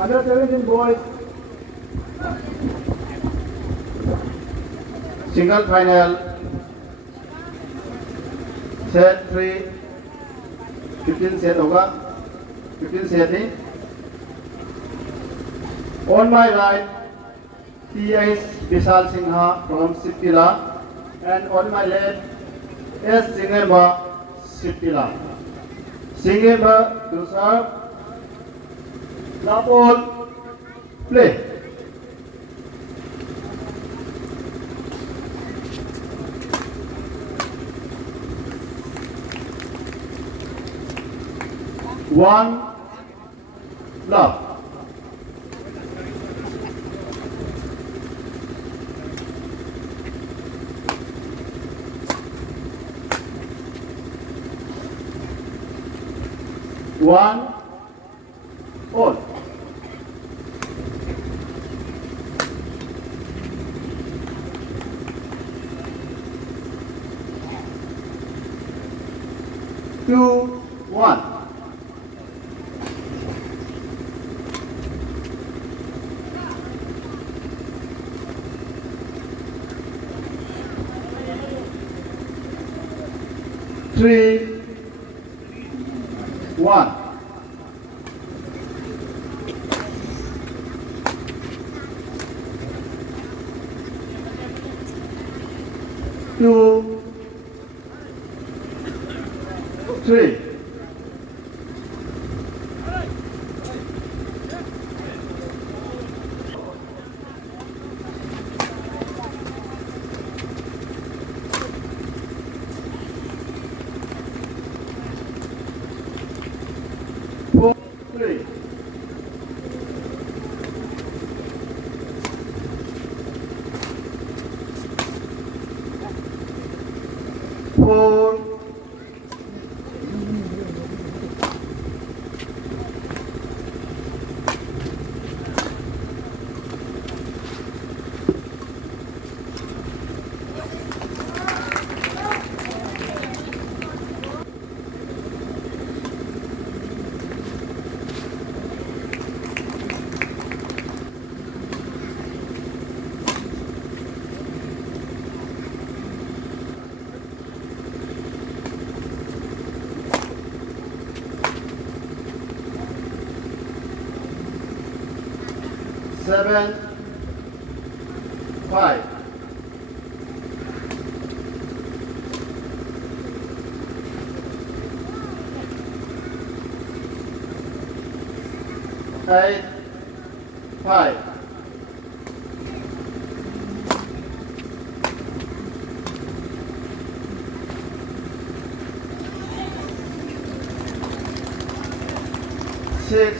Under 17 boys. Single final. Set 3. 15 set होगा. 15 set नहीं. On my right, T.S. Vishal Singha from Siptila, and on my left, S. Singemba Siptila. Singemba to serve. Love all. Play. One. Love. One, all. Two, one. Three, one. Two, three. Four, three. Four, seven, five. Eight, five. Six,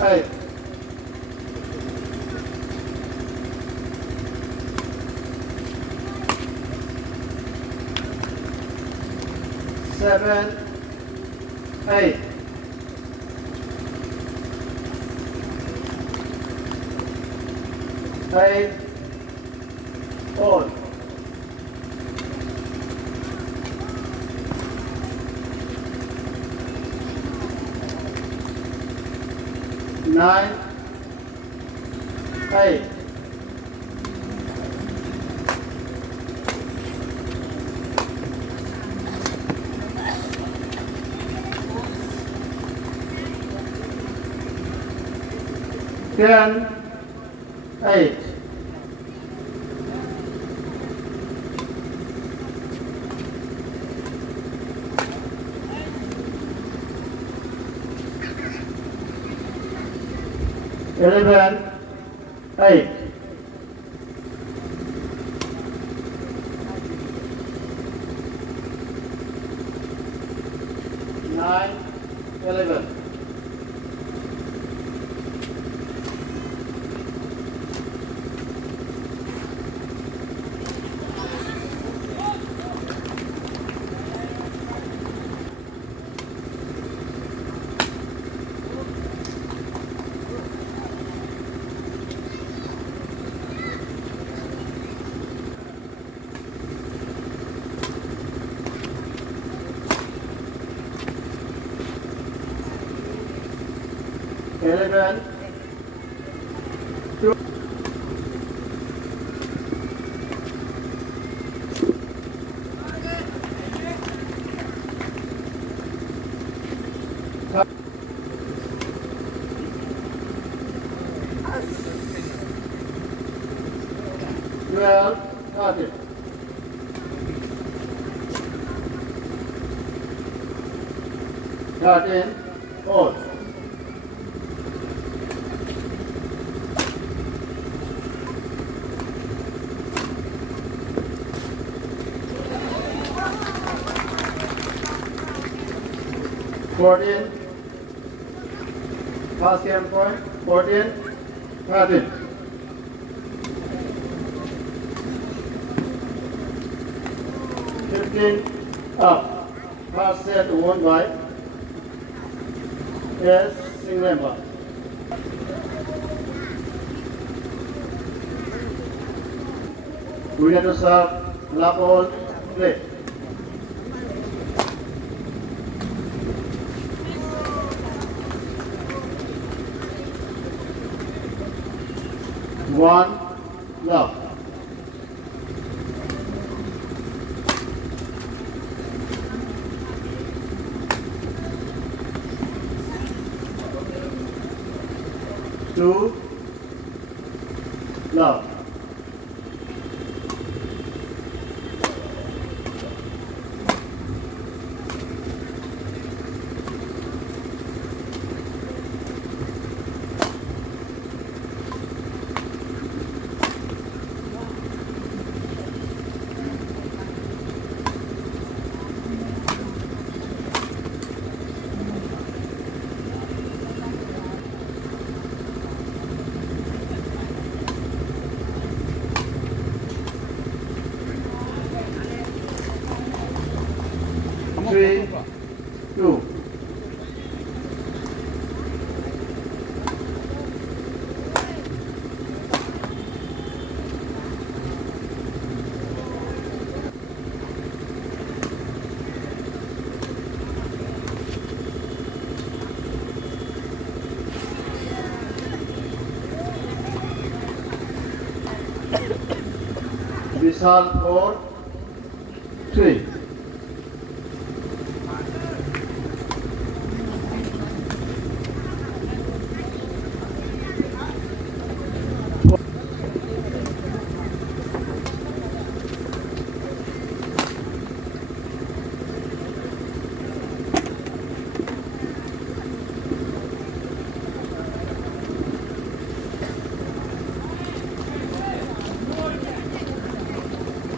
eight. Seven, eight. Eight, all. Nine, eight. 10, 8. Eleven, 8. Nine, 11. 11, 2, 12, 30. Thirteen, hold. Fourteen, pass game point. 14, 13. Up, pass set one by yes, single bar. We have to serve lap all play. One love. Two, love. Three, two. Vishal 4, 3.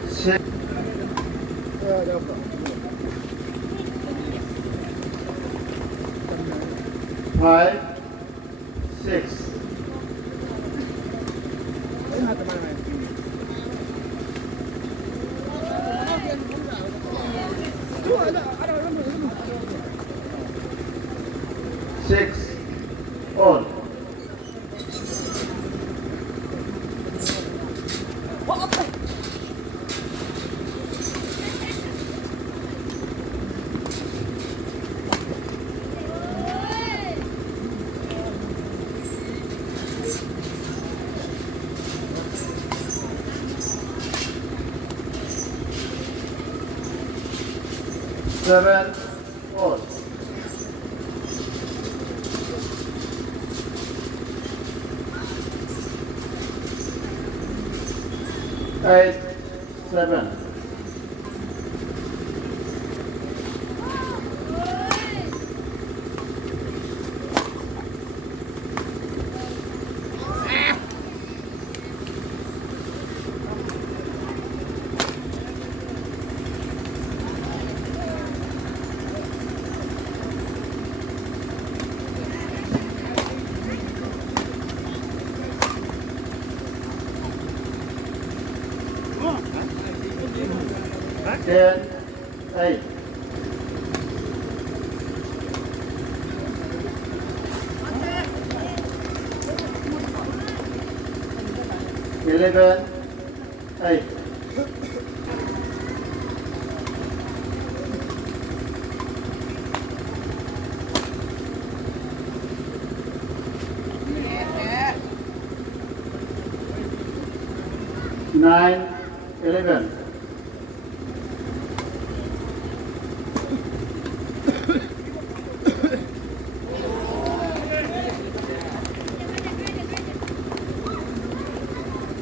Six. 5, 6. Six, all. Seven, all. 8, 7. Ten, 8. Eleven, 8. 9, 11.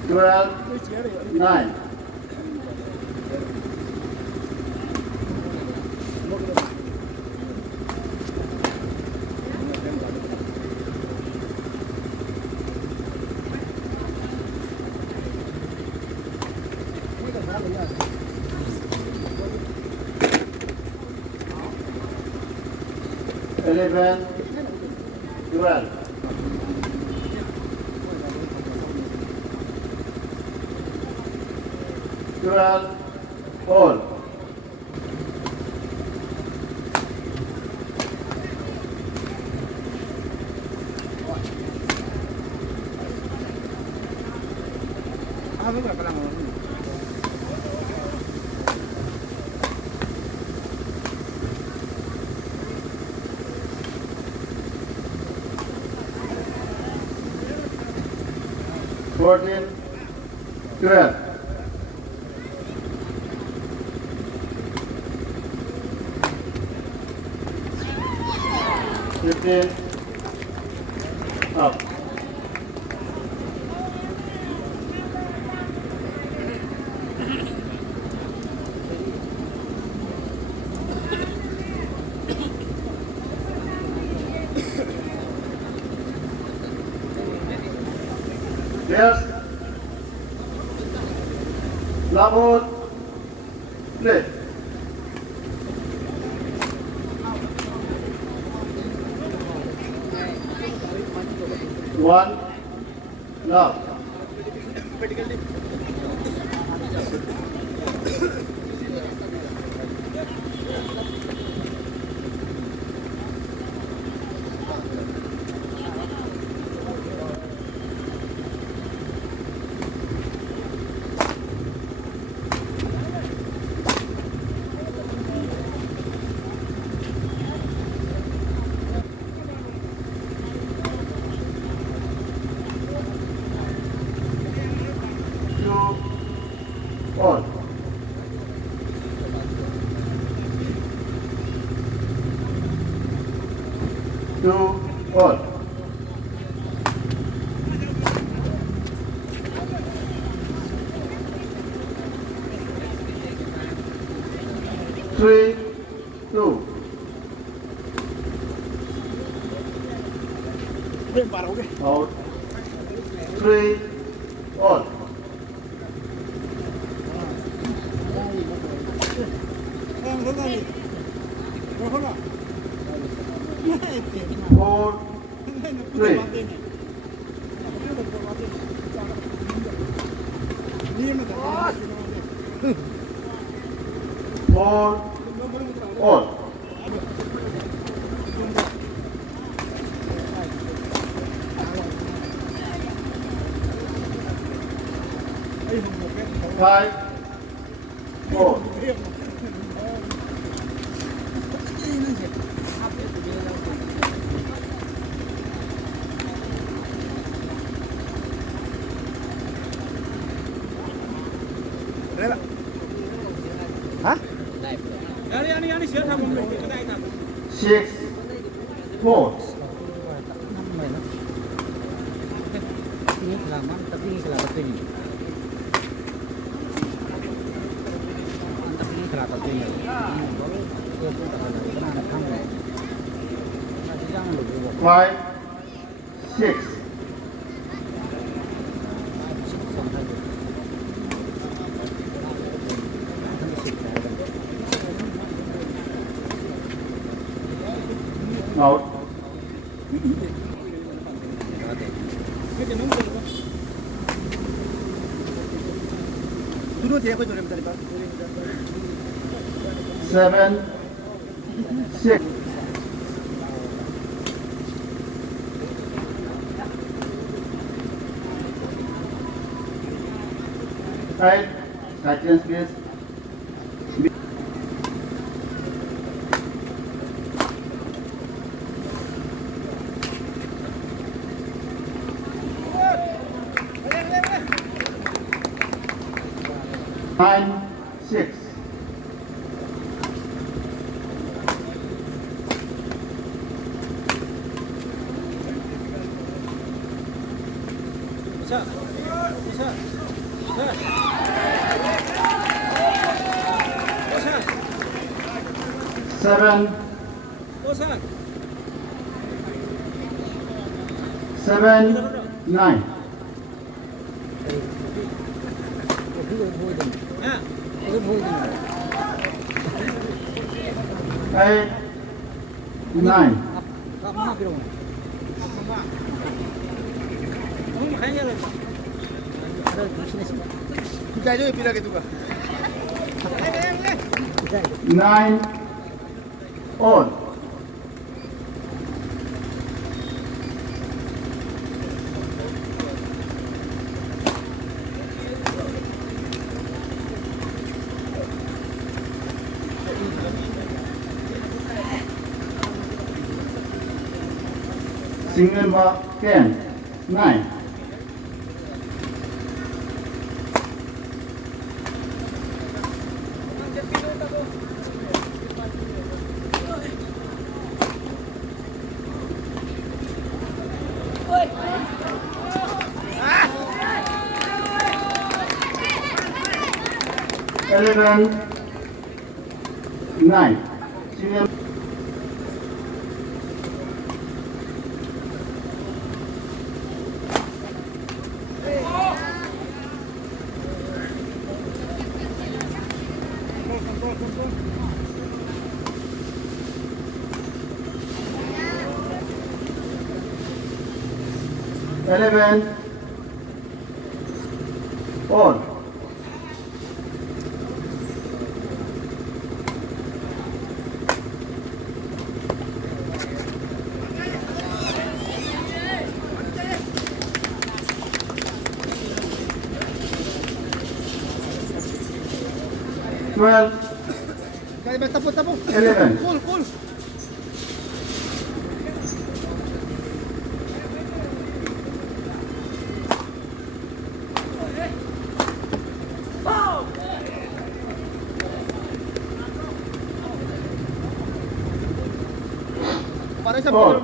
Twelve, 9. Eleven, 12. All. berapa lama? 14, 12. Fifteen, up. Yes. Labor. Play. One. Love. On. Two, on. Three, two. Out. Three, on. Four, three. Four, on. Five, four. Hả? Ani sửa thằng mình cái này thằng. 6, 4. Ini kelamaan tapi ini kelapa ini. Mantap ini kelapa ini. Baru dia pun tak ada kena anak kamu. Nanti jangan lupa. 5, 6. Out. Dulu dia kau jodoh tadi pak. 7, 6. Right, silence please. 9-6. Seven, 7-9. Eight, 9. Jadi pila gitu ka? 9 all. Single number 10, 9. Eleven, 9. Single. Eleven, all. Twelve, Kaya ba tapo? 11. Cool. Para sa All.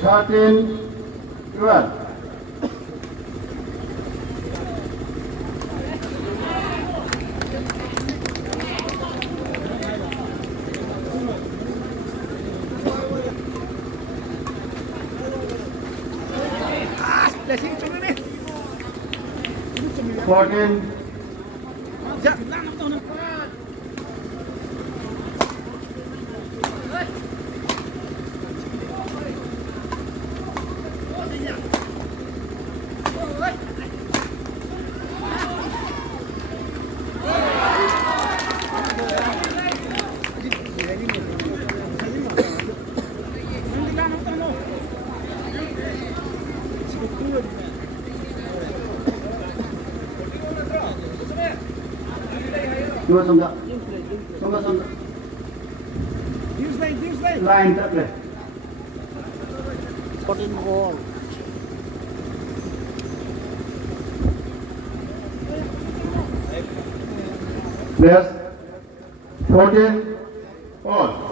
Thirteen, 12. Blessing cuma ni. 14, Ya. 2 sonda. Sonda. Tuesday. Line taple. 14 ball. Players, 14, all.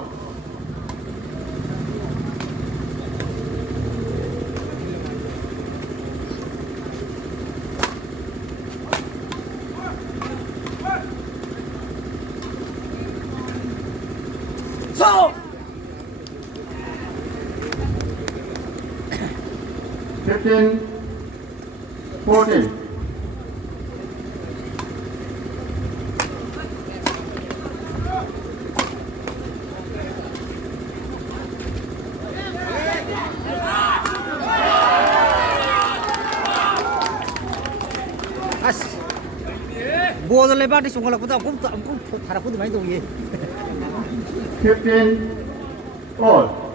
So. 15, 14. As. Bola lebar di sungai aku harap aku main tu ye. 15, all.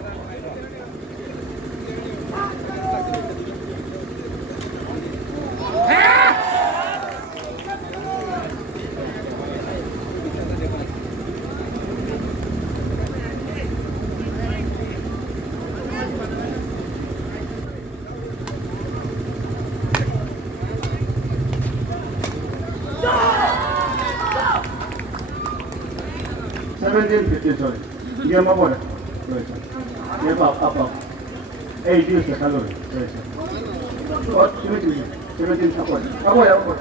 17, 15, sorry. Game over. Sorry, sir. Game up. 8 use the calorie. Sorry, sir. What? 17 upward. Upward.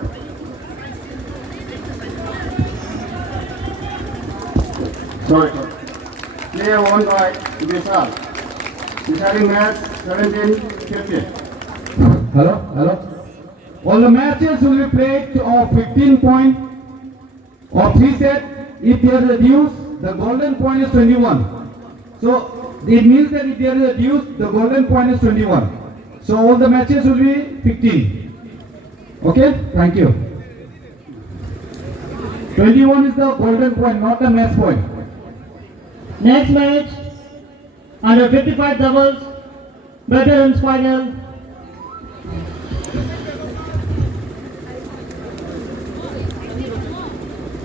Sorry, sir. Player won by Vishal. Deciding match 17-15. Hello. All the matches will be played of 15 points of 3 sets. If there is a deuce, the golden point is 21. So it means that if there is a deuce, the golden point is 21. So all the matches will be 15. Okay? Thank you. 21 is the golden point, not the match point. Next match, under 55 doubles, veterans final,